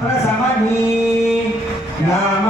ప్రసమనీ యామాహిషోన్మూలినీ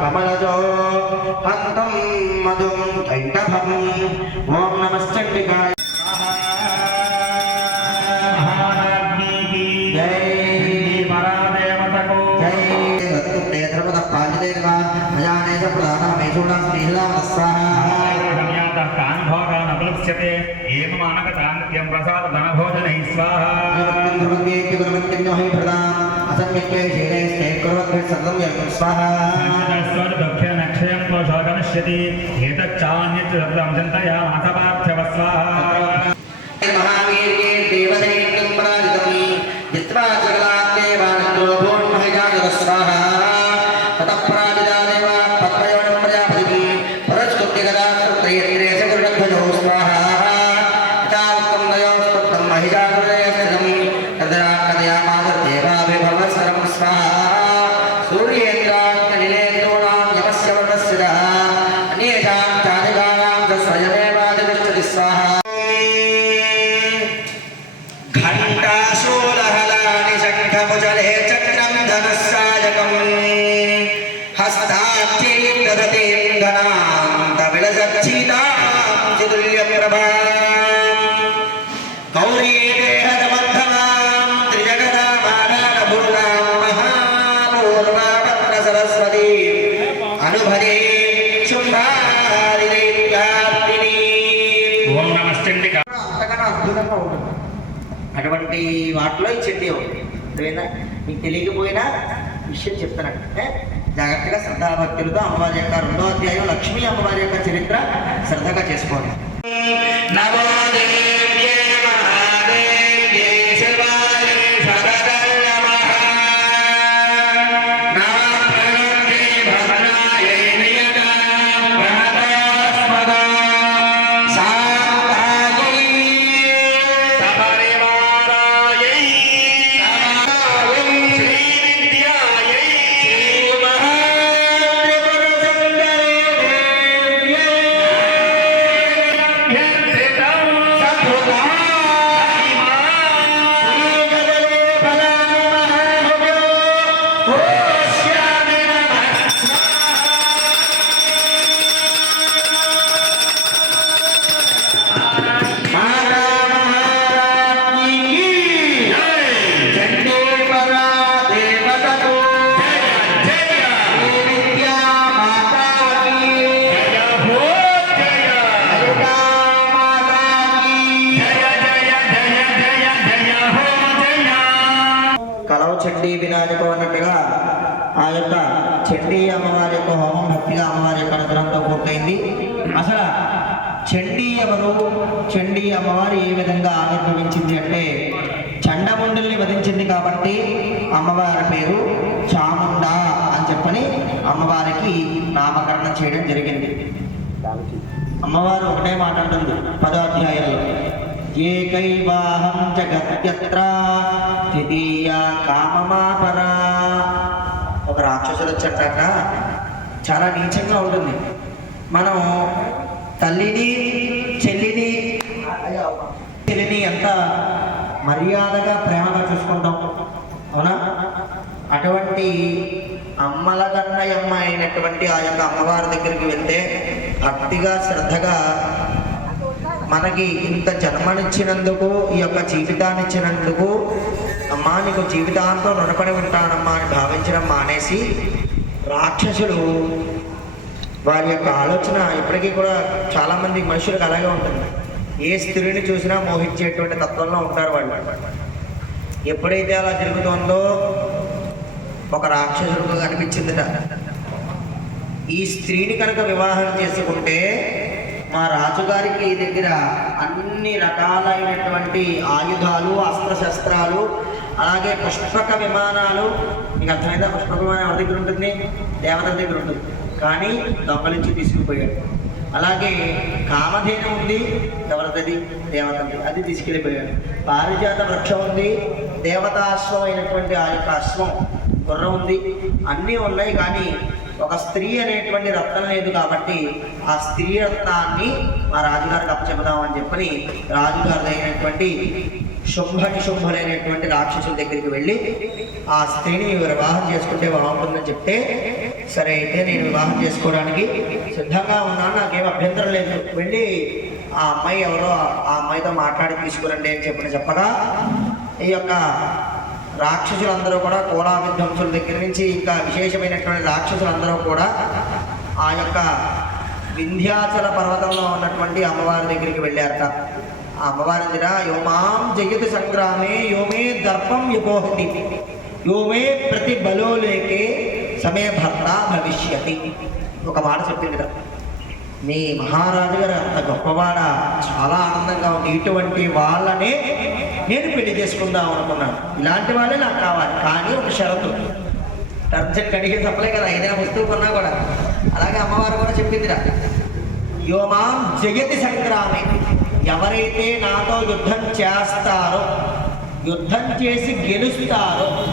కమలజో హంతం మధుం కైటభం ఓం నమశ్చండికాయ ఏమానగతాన్యం ప్రసాద ధనభోజనై స్వాహ ప్రదాం सम्यक्ते शीले स्थे कुर्वद्भिः గతేం గణాంత విలసచ్చీతాం చతుల్య ప్రభా సరస్వతి అనుభదే అంతకన్నా అటువంటి వాటిలో చెంది ఒకటి. మీకు తెలియకపోయినా విషయం చెప్తానంటే జాగ్రత్తగా శ్రద్ధాభక్తులతో అమ్మవారి యొక్క రెండో అధ్యాయం లక్ష్మీ అమ్మవారి యొక్క చరిత్ర శ్రద్ధగా చేసుకోండి చండీ వినాయకం అన్నట్టుగా ఆ యొక్క చండీ అమ్మవారి యొక్క హోమం భక్తిగా అమ్మవారి యొక్క అనుగ్రహంతో పూర్తయింది. అసలు చండీ ఎవరు? చండీ అమ్మవారు ఏ విధంగా ఆవిర్భవించింది అంటే చండముండుల్ని వధించింది కాబట్టి అమ్మవారి పేరు చాముండ అని చెప్పని అమ్మవారికి నామకరణం చేయడం జరిగింది. అమ్మవారు ఒకటే మాట అంటుంది పదో అధ్యాయంలో. ఏకైవాహం జగత్యత్ర ద్వితీయ కామమాపరా. ఒక రాక్షసుడు వచ్చాక చాలా నీచంగా ఉంటుంది. మనం తల్లిని చెల్లిని చెల్లిని ఎంత మర్యాదగా ప్రేమగా చూసుకుంటాం. అవునా? అటువంటి అమ్మల కన్నయమ్మ అయినటువంటి ఆ యొక్క అమ్మవారి దగ్గరికి వెళ్తే భక్తిగా శ్రద్ధగా మనకి ఇంత జన్మనిచ్చినందుకు ఈ యొక్క జీవితాన్నిచ్చినందుకు అమ్మా నీకు జీవితాంతం రుణపడి ఉంటానమ్మా అని భావించడం మానేసి రాక్షసులు వారి యొక్క ఆలోచన ఇప్పటికీ కూడా చాలామంది మనుషులకు అలాగే ఉంటుంది. ఏ స్త్రీని చూసినా మోహించేటువంటి తత్వంలో ఉంటారు వాళ్ళు. ఎప్పుడైతే అలా జరుగుతుందో ఒక రాక్షసుడు కనిపించిందిట. ఈ స్త్రీని కనుక వివాహం చేసుకుంటే మా రాజుగారికి దగ్గర అన్ని రకాలైనటువంటి ఆయుధాలు అస్త్రశస్త్రాలు అలాగే పుష్పక విమానాలు మీకు అర్థమైందా? పుష్పక విమానం ఎవరి దగ్గర ఉంటుంది? దేవతల దగ్గర ఉంటుంది. కానీ దొంగలించి తీసుకుపోయాడు. అలాగే కామధేను ఉంది ఎవరిది? దేవతది అది తీసుకెళ్ళిపోయాడు. పారిజాత వృక్షం ఉంది దేవతాశ్వం అయినటువంటి ఆ యొక్క అశ్వం గుర్రం ఉంది. అన్నీ ఉన్నాయి కానీ ఒక స్త్రీ అనేటువంటి రత్నం లేదు కాబట్టి ఆ స్త్రీ రత్నాన్ని మా రాజుగారికి అప్పచెబుదామని చెప్పని రాజుగారి అయినటువంటి శుంభ నిశుంభులైనటువంటి రాక్షసుల దగ్గరికి వెళ్ళి ఆ స్త్రీని వివాహం చేసుకుంటే బాగుంటుందని చెప్తే సరే అయితే నేను వివాహం చేసుకోవడానికి సిద్ధంగా ఉన్నాను నాకేం అభ్యంతరం లేదు. వెళ్ళి ఆ అమ్మాయి ఎవరో ఆ అమ్మాయితో మాట్లాడి తీసుకురండి అని చెప్పిన చెప్పగా ఈ యొక్క రాక్షసులందరూ కూడా కోలా విధ్వంసుల దగ్గర నుంచి ఇంకా విశేషమైనటువంటి రాక్షసులందరూ కూడా ఆ యొక్క వింధ్యాచల పర్వతంలో ఉన్నటువంటి అమ్మవారి దగ్గరికి వెళ్ళారట. ఆ అమ్మవారి దగ్గర యోమాం జయతి సంగ్రామే యోమే దర్పం యుపోహతి యోమే ప్రతి బలోలేకే సమయ భర్త భవిష్యతి. ఒక మాట చెప్పింది కదా మీ మహారాజు గారు అంత గొప్పవాడ చాలా ఆనందంగా ఉంది. ఇటువంటి వాళ్ళనే నేను పెళ్ళి చేసుకుందాం అనుకున్నాను. ఇలాంటి వాళ్ళే నాకు కావాలి. కానీ ఒక షరతు. టర్మ్స్ అండ్ చెప్పలే కదా ఏదైనా వస్తువు కొన్నా కూడా. అలాగే అమ్మవారు కూడా చెప్పిందిరా. యోమాం జగతి సంగ్రామే. ఎవరైతే నాతో యుద్ధం చేస్తారో యుద్ధం చేసి గెలుస్తారో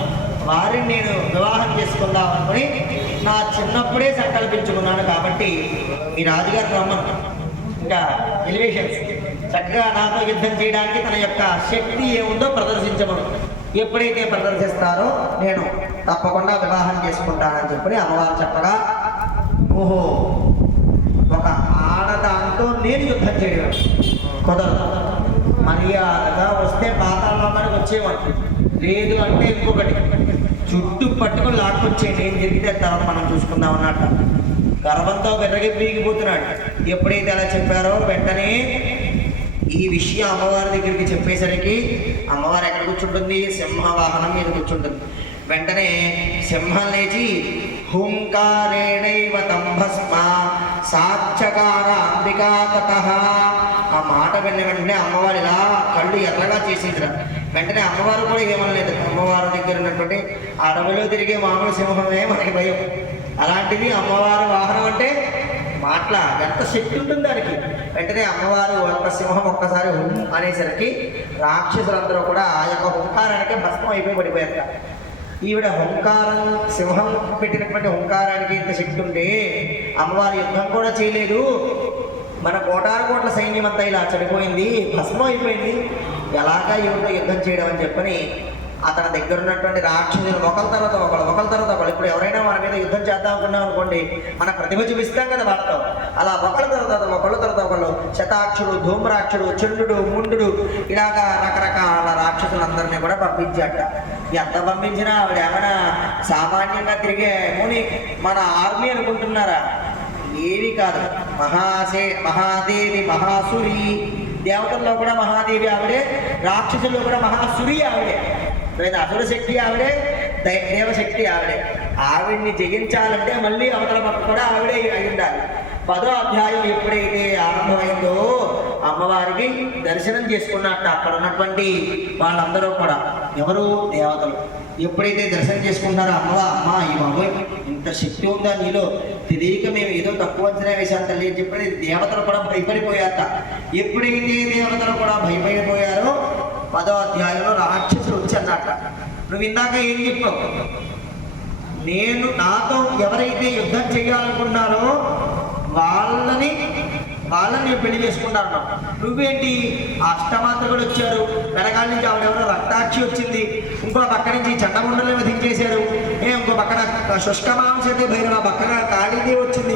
వారిని నేను వివాహం చేసుకుందాం అనుకుని నా చిన్నప్పుడే సంకల్పించుకున్నాను కాబట్టి మీ రాజుగారు రమ్మను. ఇంకా ఎలివేషన్స్. చక్కగా నాతో యుద్ధం చేయడానికి తన యొక్క శక్తి ఏముందో ప్రదర్శించమను. ఎప్పుడైతే ప్రదర్శిస్తారో నేను తప్పకుండా వివాహం చేసుకుంటానని చెప్పి అమ్మవారు చెప్పగా ఓహో ఒక ఆడదాంతో నేను యుద్ధం చేయడం. కుదరదు మర్యాదగా వస్తే పాతాళలోకి వచ్చేవాడు. లేదు అంటే ఇంకొకటి చుట్టూ పట్టుకుని లాక్కొచ్చేయండి ఏం జరిగితే తర్వాత మనం చూసుకుందాం అన్నట్ట. గర్వంతో వెర్రగి పీగిపోతున్నాడు ఎప్పుడైతే అలా చెప్పారో వెంటనే ఈ విషయం అమ్మవారి దగ్గరికి చెప్పేసరికి అమ్మవారు ఎక్కడ కూర్చుంటుంది? సింహ వాహనం మీద కూర్చుంటుంది. వెంటనే సింహం లేచి హుంకారేణైవ తంభస్మ సాక్షకార అంబికా తతః. ఆ మాట విన్న వెంటనే అమ్మవారు ఇలా కళ్ళు ఎర్రగా చేసేదిరా వెంటనే అమ్మవారు కూడా ఏమనలేదు. అమ్మవారి దగ్గర ఉన్నటువంటి ఆ అడవిలో తిరిగే మామూలు సింహమే మనకి భయం. అలాంటిది అమ్మవారి వాహనం అంటే మాట్ల ఎంత శక్తి ఉంటుంది దానికి. వెంటనే అమ్మవారు ఒక్క సింహం ఒక్కసారి హుం అనేసరికి రాక్షసులందరూ కూడా ఆ యొక్క హుంకారానికి భస్మం అయిపోయి పడిపోయారు ఈవిడ హుంకారం సింహం పెట్టినటువంటి హుంకారానికి ఇంత శక్తి ఉంటే అమ్మవారు యుద్ధం కూడా చేయలేదు. మన కోటాను కోట్ల సైన్యం అంతా ఇలా చనిపోయింది భస్మం అయిపోయింది. ఎలాగా ఈవిడ యుద్ధం చేయడం అని చెప్పని అతని దగ్గర ఉన్నటువంటి రాక్షసులు ఒకరి తర్వాత ఒకళ్ళు ఒకరి తర్వాత ఒకళ్ళు. ఇప్పుడు ఎవరైనా మన మీద యుద్ధం చేద్దాం అనుకున్నాం అనుకోండి మన ప్రతిభ చూపిస్తాం కదా వాళ్ళతో. అలా ఒకళ్ళ తర్వాత ఒకళ్ళు తర్వాత ఒకళ్ళు శతాక్షుడు ధూమ్రాక్షుడు చండుడు ముండు ఇలాగా రకరకాల రాక్షసులందరినీ కూడా పంపించాట. ఎంత పంపించినా ఆవిడ ఏమైనా సామాన్యంగా తిరిగే ముని మన ఆర్మీ అనుకుంటున్నారా? ఏవి కాదు. మహాసే మహాదేవి మహాసురి. దేవతల్లో కూడా మహాదేవి ఆవిడే రాక్షసుల్లో కూడా మహాసురి ఆవిడే. లేదా అసుర శక్తి ఆవిడే దై- దేవశక్తి ఆవిడే. ఆవిడ్ని జయించాలంటే మళ్ళీ అవతల పక్క కూడా ఆవిడే అయి ఉండాలి. పదో అధ్యాయం ఎప్పుడైతే ఆరంభమైందో అమ్మవారికి దర్శనం చేసుకున్నట్ట అక్కడ ఉన్నటువంటి వాళ్ళందరూ కూడా ఎవరు? దేవతలు. ఎప్పుడైతే దర్శనం చేసుకుంటారో అమ్మవా అమ్మ ఈ బాబోయ్ ఇంత శక్తి ఉందా నీలో? తెలియక మేము ఏదో తక్కువ అంచనా వేశాం తల్లి అని చెప్పి దేవతలు కూడా భయపడిపోయారట. ఎప్పుడైతే దేవతలు కూడా భయపడిపోయారో పదో అధ్యాయంలో రాక్షసులు వచ్చి అన్నట్ట నువ్వు ఇందాక ఏం చెప్పావు? నేను నాతో ఎవరైతే యుద్ధం చేయాలనుకున్నారో వాళ్ళని వాళ్ళని నేను పెళ్ళి చేసుకుంటాను నువ్వేంటి? అష్టమాతకుడు వచ్చారు. వెనకాల నుంచి ఆవిడెవరో రక్తాక్షి వచ్చింది. ఇంకో పక్క నుంచి చండముండలు వధించేశారు. ఏ ఇంకో పక్కన శుష్కమాంసతి భైరవ పక్కన కాళీదేవి వచ్చింది.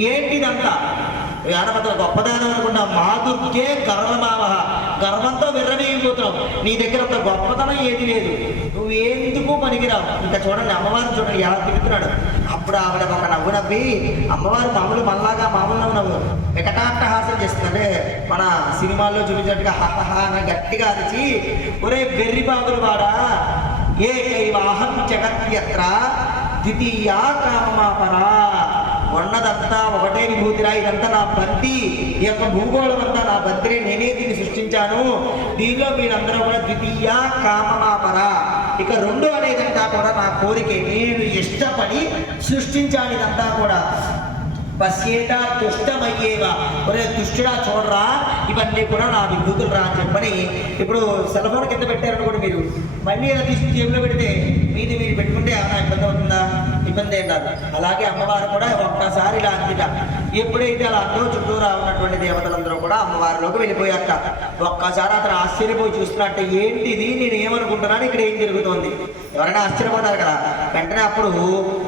ఏంటిదంతా ఇదంతా? గొప్పదనం గొప్పదానం అనుకున్నా మాధుర్యే గర్వమావ గర్వంతో విర్రవీగిపోతున్నావు. నీ దగ్గర అంత గొప్పతనం ఏది లేదు. నువ్వేందుకు పనికిరావు? ఇంకా చూడండి అమ్మవారిని చూడండి ఎలా తిరుగుతున్నాడు. అప్పుడు ఆవిడ ఒక నవ్వు నవ్వి అమ్మవారు మామూలు మనలాగా మామూలు నవ్వు నవ్వు వికటాంట హాస్యం చేస్తుంది మన సినిమాల్లో చూపించినట్టుగా హహహ అని గట్టిగా అరిచి ఒరే బెర్రి బాబులు వాడా ఏకైవాహం జగత్యత్ర ద్వితీయా కామమాపరా ఉన్నదంతా ఒకటే విభూతిరా ఇదంతా నా బంతి ఈ యొక్క భూగోళం అంతా నా బంతిని నేనే దీన్ని సృష్టించాను. దీనిలో మీరందరూ కూడా ద్వితీయ కామమాపర. ఇక రెండు అనేదంతా కూడా నా కోరికే. నేను ఇష్టపడి సృష్టించాను ఇదంతా కూడా. పశ్యేత దుష్టమయ్యేవా ఒరే దుష్టుడా చూడరా ఇవన్నీ కూడా నా విభూతులు రా అని చెప్పని ఇప్పుడు సెల్ ఫోన్ కింద పెట్టారనుకోండి మీరు. మళ్ళీ ఇలా తీసుకుని జేబులో పెడితే మీది మీరు పెట్టుకుంటే ఏమైనా ఇబ్బంది అవుతుందా? ఇబ్బంది ఏం కాదు. అలాగే అమ్మవారు కూడా ఒక్కసారి ఇలా అందిట. ఎప్పుడైతే అలా అందరూ చుట్టూరా ఉన్నటువంటి దేవతలందరూ కూడా అమ్మవారిలోకి వెళ్ళిపోయాక ఒక్కసారి అతను ఆశ్చర్యపోయి చూస్తున్నట్టు ఏంటిది? నేను ఏమనుకుంటున్నాను? ఇక్కడ ఏం జరుగుతోంది? ఎవరైనా ఆశ్చర్యపోతారు కదా. వెంటనే అప్పుడు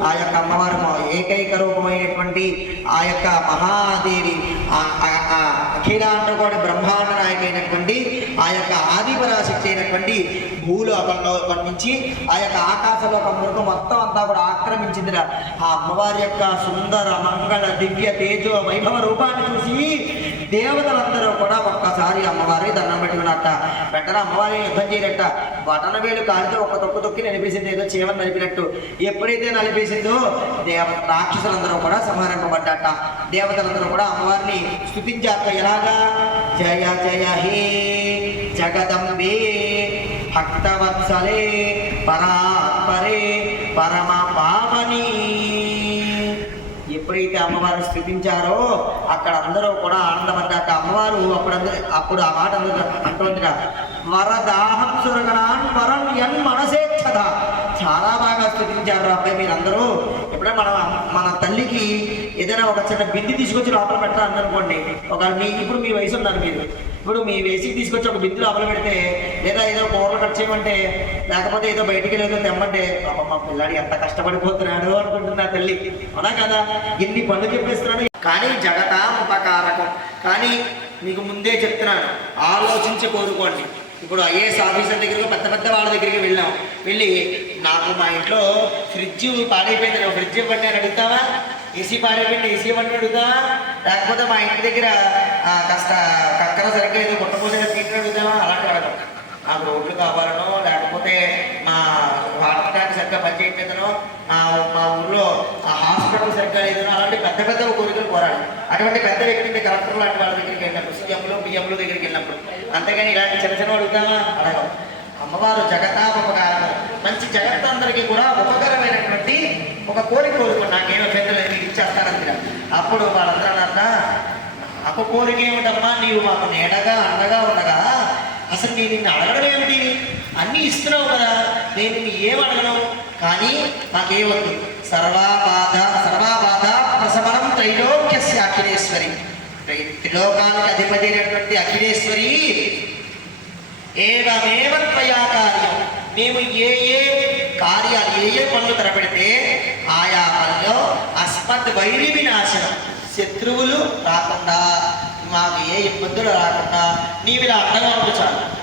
ఆ యొక్క అమ్మవారు మా ఏకైక రూపమైనటువంటి ఆ యొక్క మహాదేవి ఆ- కూడా బ్రహ్మాండ నాయకైనటువంటి ఆ యొక్క ఆదిపరాశ అయినటువంటి భూలోకంలో నుంచి ఆ యొక్క ఆకాశలోకం వరకు మొత్తం అంతా కూడా ఆక్రమించిందిరా. ఆ అమ్మవారి యొక్క సుందర మంగళ దివ్య తేజో వైభవ రూపాన్ని చూసి దేవతలందరూ కూడా ఒక్కసారి అమ్మవారి దండం పెట్టుకున్నట్ట. వెంటనే అమ్మవారి యుద్ధం చేయనట్ట బటన వేలు కాలితో ఒక్క తొక్కు తొక్కి నలిపేసింది ఏదో చీవని నలిపినట్టు. ఎప్పుడైతే నలిపేసిందో దేవ రాక్షసులందరూ కూడా సంహరింపబడ్డట. దేవతలందరూ కూడా అమ్మవారిని స్థుతించాక ఎలాగా? జయ జయ హే జగదంబే. భక్తవత్సలే పరాత్పరే పరమ పావని ఎప్పుడైతే అమ్మవారు స్థుతించారో అక్కడ అందరూ కూడా ఆనందపడ్డాక అమ్మవారు అప్పుడు అప్పుడు ఆ మాట అంటుంది వరదాహం సురగణాన్ వరం ఎన్ మనసేచ్ఛద చాలా బాగా స్థుతించారు అబ్బాయి మీరందరూ. ఎప్పుడే మనం మన తల్లికి ఏదైనా ఒక చిన్న బింది తీసుకొచ్చి లోపల పెట్టాలని అనుకోండి ఒక మీ ఇప్పుడు మీ వయసు ఉన్నారు మీరు. ఇప్పుడు మీ వేసికి తీసుకొచ్చి ఒక బిందు లోపల పెడితే లేదా ఏదో కూరలు కట్ చేయమంటే లేకపోతే ఏదో బయటికి లేదో తెమ్మంటే పాపం మా పిల్లాడు ఎంత కష్టపడిపోతున్నాడు అనుకుంటున్నా తల్లి. అవునా కదా? ఎన్ని పనులు చెప్పేస్తున్నాడు. కానీ జగతాం ఉపకారకం కానీ మీకు ముందే చెప్తున్నాను. ఆలోచించి కోరుకోండి. ఇప్పుడు ఐఏఎస్ ఆఫీసర్ దగ్గరికి పెద్ద పెద్ద వాళ్ళ దగ్గరికి వెళ్ళాం. వెళ్ళి నాకు మా ఇంట్లో ఫ్రిడ్జ్ పాడైపోయింది. ఫ్రిడ్జ్ ఇవ్వండి అని అడుగుతావా? ఏసీ పాడైపోయింది ఏసీ ఇవ్వండి అడుగుతావా? లేకపోతే మా ఇంటి దగ్గర కష్ట కాస్త కక్కర సరిగ్గా ఏదో కొట్టపోతే సీట్లు అడుగుతావా? అలాంటి అడగం. నాకు రోడ్లు కావాలనో లేకపోతే మా వాటర్ సరిగ్గా పనిచేయట్లేదనో మా మా ఊర్లో హాస్పిటల్ సరిగ్గా లేదనో అలాంటి పెద్ద పెద్ద కోరికలు కోరాలి. అటువంటి పెద్ద వ్యక్తి కలెక్టర్ లాంటి వాళ్ళ దగ్గరికి వెళ్ళినప్పుడు సీఎంలు పిఎంలు దగ్గరికి వెళ్ళినప్పుడు అంతేగాని ఇలాంటి చిన్న చిన్న అడుగుతామా అడగం. అమ్మవారు జగతాపకారం మంచి జగత్ అందరికీ కూడా ఉపకరమైనటువంటి ఒక కోరిక కోరుకో నాకేమో పెద్దలు మీకు ఇచ్చేస్తానందిరా అప్పుడు వాళ్ళందరూ అన్నారట నాకు కోరిక ఏమిటమ్మా నీవు మాకు నేడగా అండగా ఉండగా అసలు నేను నిన్ను అడగడం ఏమిటి? అన్నీ ఇస్తున్నావు కదా నేను నిన్ను ఏం అడగను? కానీ నాకేమద్దు సర్వాబాధ సర్వాబాధ ప్రసమనం త్రైలోక్యస్య అఖిలేశ్వరి. త్రిలోకానికి అధిపతి అయినటువంటి అఖిలేశ్వరి ఏవమేవ త్వయా కార్యం? మేము ఏ ఏ కార్యాలు ఏ ఏ పనులు తరపెడితే ఆయా పనిలో అస్మత్ వైరి వినాశనం. శత్రువులు రాకుండా మాకు ఏ ఇబ్బందులు రాకుండా నీవు ఇలా అండగా చాలు.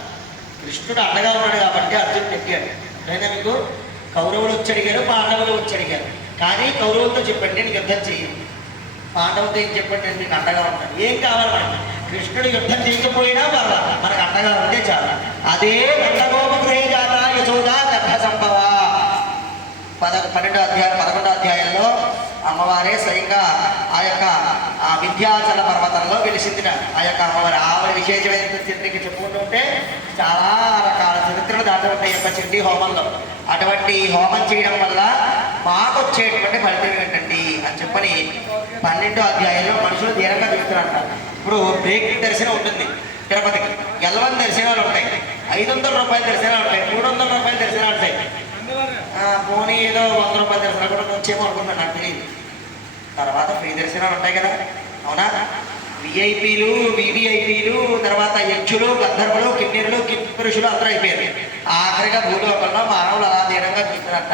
కృష్ణుడు అండగా ఉన్నాడు కాబట్టి అర్జునుడు నెగ్గాడు అయినా మీకు? కౌరవులు వచ్చి అడిగారు పాండవులు వచ్చి అడిగారు. కానీ కౌరవులతో చెప్పండి నేను యుద్ధం చేయను. పాండవులతో ఏం చెప్పండి? నేను మీకు అండగా ఉంటాను. ఏం కావాలి కృష్ణుడు యుద్ధం చేయకపోయినా పర్వాలేదు. మనకు అండగా ఉంటే చాలా. అదే నందగోపగృహే జాత యశోదా గర్భ సంభవ పద పన్నెండో అధ్యాయం పదకొండో అధ్యాయంలో అమ్మవారే స్వయంగా ఆ యొక్క ఆ విద్యాచల పర్వతంలో వెలిసిందిట. ఆ యొక్క అమ్మవారి ఆవిడ విశేషమైన చరిత్రకి చెప్పుకుంటుంటే చాలా రకాల చరిత్రలు దాంట్లో ఉంటాయి ఈ యొక్క చెడ్డి హోమంలో. అటువంటి హోమం చేయడం వల్ల మాకు వచ్చేటువంటి ఫలితం ఏంటండి అని చెప్పని పన్నెండో అధ్యాయంలో మనుషులు తీరంగా చూస్తున్నారంట ఇప్పుడు బ్రేక్ దర్శనం ఉంటుంది. తిరుపతికి ఎలవన్ దర్శనాలు ఉంటాయి. ఐదు వందల రూపాయల దర్శనాలు ఉంటాయి. మూడు వందల రూపాయల దర్శనాలు ఉంటాయి. పోనీ ఏదో వంద రూపాయల దర్శనం కూడా వచ్చేమో అనుకున్నాను నాకు తెలియదు. తర్వాత ఫ్రీ దర్శనాలు ఉంటాయి కదా అవునా? విఐపీలు వివిఐపీలు తర్వాత యక్షులు గంధర్వులు కిన్నెరులు కిం పురుషులు అందరూ అయిపోయారు. ఆఖరిగా భూలోకంలో మానవులు అలా దీనంగా చూస్తున్నట్ట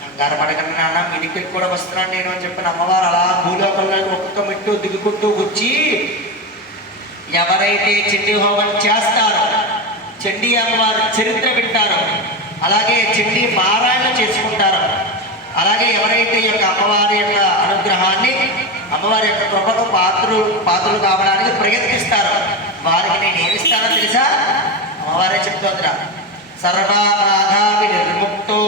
కంగారు నాన్న మీ దగ్గరికి కూడా వస్తున్నాను నేను అని చెప్పిన అమ్మవారు అలా భూలోకంలో ఒక్కొక్క మెట్టు దిగుకుంటూ వచ్చి ఎవరైతే చండీ హోమం చేస్తారో చండీ అమ్మవారు చరిత్ర వింటారో అలాగే చండీ పారాయణ చేసుకుంటారు. అలాగే ఎవరైతే ఈ యొక్క అమ్మవారి యొక్క అనుగ్రహాన్ని అమ్మవారి యొక్క కృపకు పాత్రులు పాత్రలు కావడానికి ప్రయత్నిస్తారు. వారికి నేను ఏమిస్తానో తెలుసా? అమ్మవారే చెప్తోందిరా. సర్వబాధావి నిర్ముక్తో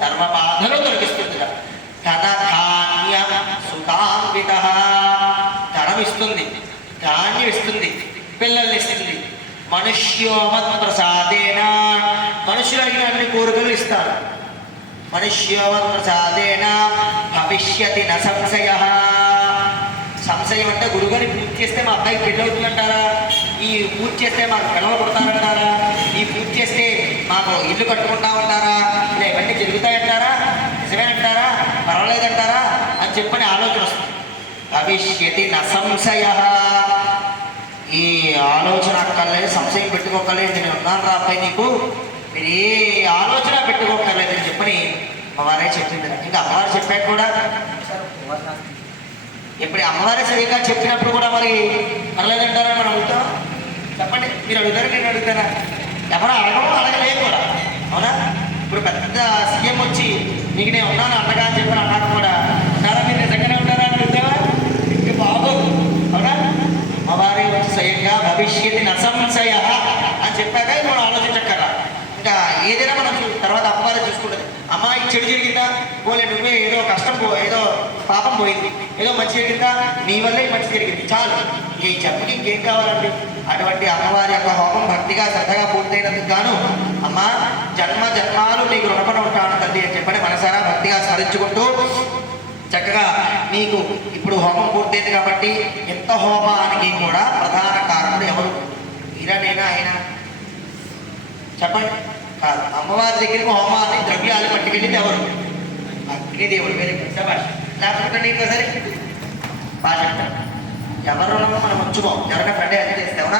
సర్వ బాధలు తొలగిస్తుందిరా. ధన ధాన్య సుతాన్విత ధనం ఇస్తుంది ధాన్యం ఇస్తుంది పిల్లల్ని ఇస్తుంది. మనుష్యోమత్ ప్రసాదేనా మనుషులు అన్ని కోరికలు ఇస్తారు. మనుష్యోమత్ ప్రసాదేన భవిష్యతి న సంశయ. సంశయం అంటే గురుగారిని పూర్తి చేస్తే మా అబ్బాయికి పెళ్ళి అవుతుందంటారా? ఈ పూర్తి చేస్తే మాకు పిల్లలు పుడతారంటారా ఈ పూర్తి చేస్తే మాకు ఇల్లు కట్టుకుంటామంటారా ఇలా ఇవన్నీ జరుగుతాయంటారా? నిజమే అంటారా పర్వాలేదంటారా? అని చెప్పని ఆలోచన వస్తుంది. భవిష్యతి న సంశయ. ఈ ఆలోచన అక్కర్లేదు సంశయం పెట్టుకోకలేదు నేను ఉన్నాను రా అబ్బాయి నీకు. మీరు ఏ ఆలోచన పెట్టుకోకర్లేదు అని చెప్పని మా వారే చెప్పింది ఇంకా అమ్మవారు చెప్పాక కూడా ఎప్పుడు అమ్మవారే సరిగా చెప్పినప్పుడు కూడా మరి పర్లేదంటారా మనం అడుగుతాం చెప్పండి మీరు అడుగుతారు నేను అడుగుతారా? ఎవరు అడగడం అడగలేదు కూడా. అవునా? ఇప్పుడు పెద్ద సీఎం వచ్చి నీకు నేను ఉన్నాను అన్నగా అని చెప్పి అన్నాక కూడా ఉంటారా మీరు నిజంగానే ఉంటారా అని అడుగుతావా ఇంక బాగోదు అవునా అమ్మవారి వచ్చి స్వయంగా భవిష్యత్తు నసంశయ అని చెప్పాక మనం ఆలోచించక్కర్లా ఇంకా ఏదైనా మనం చూ- తర్వాత అమ్మవారు చూసుకుంటుంది అమ్మాయి చెడు జరిగిందా పోలే నువ్వే ఏదో కష్టం పో ఏదో పాపం పోయింది. ఏదో మంచి జరిగిందా నీ వల్లే మంచి జరిగింది. చాలు. ఈ జన్మకి ఇంకేం కావాలండి? అటువంటి అమ్మవారి యొక్క హోమం భక్తిగా శ్రద్ధగా పూర్తయినందుకు గాను అమ్మ జన్మ జన్మాలు నీకు రుణపడి ఉంటాను తల్లి అని చెప్పని మనసారా భక్తిగా స్మరించుకుంటూ చక్కగా నీకు ఇప్పుడు హోమం పూర్తయింది కాబట్టి ఎంత హోమానికి కూడా ప్రధాన కారణం ఎవరు? మీరా నేనా ఆయన? చెప్పండి. కాదు. అమ్మవారి దగ్గరికి హోమాన్ని ద్రవ్యాలు పట్టుకెళ్ళింది ఎవరు? అగ్నిదేవుడు వేరే పెద్ద భాష లేకపోతే ఇంకోసారి. భాష ఎవరి మనం ఉంచుకోం. ఎవరైనా ఫ్రెండ్ హెల్ప్ చేస్తే అవునా?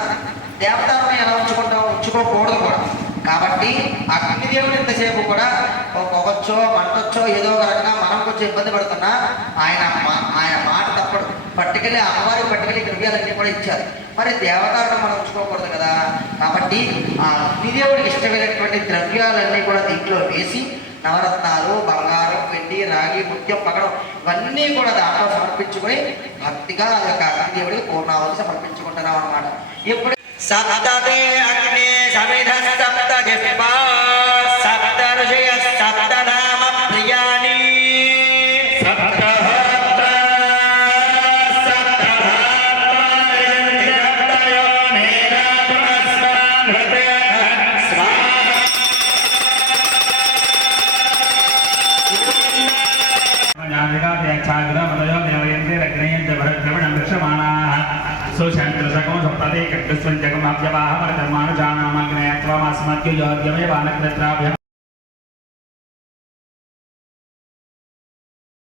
దేవతా ఎలా ఉంచుకుంటాం ఉంచుకోకూడదు కూడా. కాబట్టి అగ్నిదేవుడు ఇంతసేపు కూడా పొగొచ్చో మంటొచ్చో ఏదో ఒక రకంగా మనం కొంచెం ఇబ్బంది పడుతున్నా ఆయన మా- ఆయన మాట తప్పడు. పట్టుకెళ్ళి అమ్మవారి పట్టుకెళ్ళి ద్రవ్యాలన్నీ కూడా ఇచ్చారు. మరి దేవతలను మనం ఉంచుకోకూడదు కదా? కాబట్టి ఆ అగ్నిదేవుడికి ఇష్టమైనటువంటి ద్రవ్యాలన్నీ కూడా దీంట్లో వేసి నవరత్నాలు బంగారం వెండి రాగి ముత్యం పగడం ఇవన్నీ కూడా దాంట్లో సమర్పించుకొని భక్తిగా ఆ యొక్క అగ్నిదేవుడికి పూర్ణావతి సమర్పించుకుంటున్నాం అనమాట ఎప్పుడు సప్తే అగ్నే సమిధ సప్త योग्यवाहमरधर्मानुजानामग्नयत्वमस्मद्युयोग्यमेवानक्षत्राभ्यम्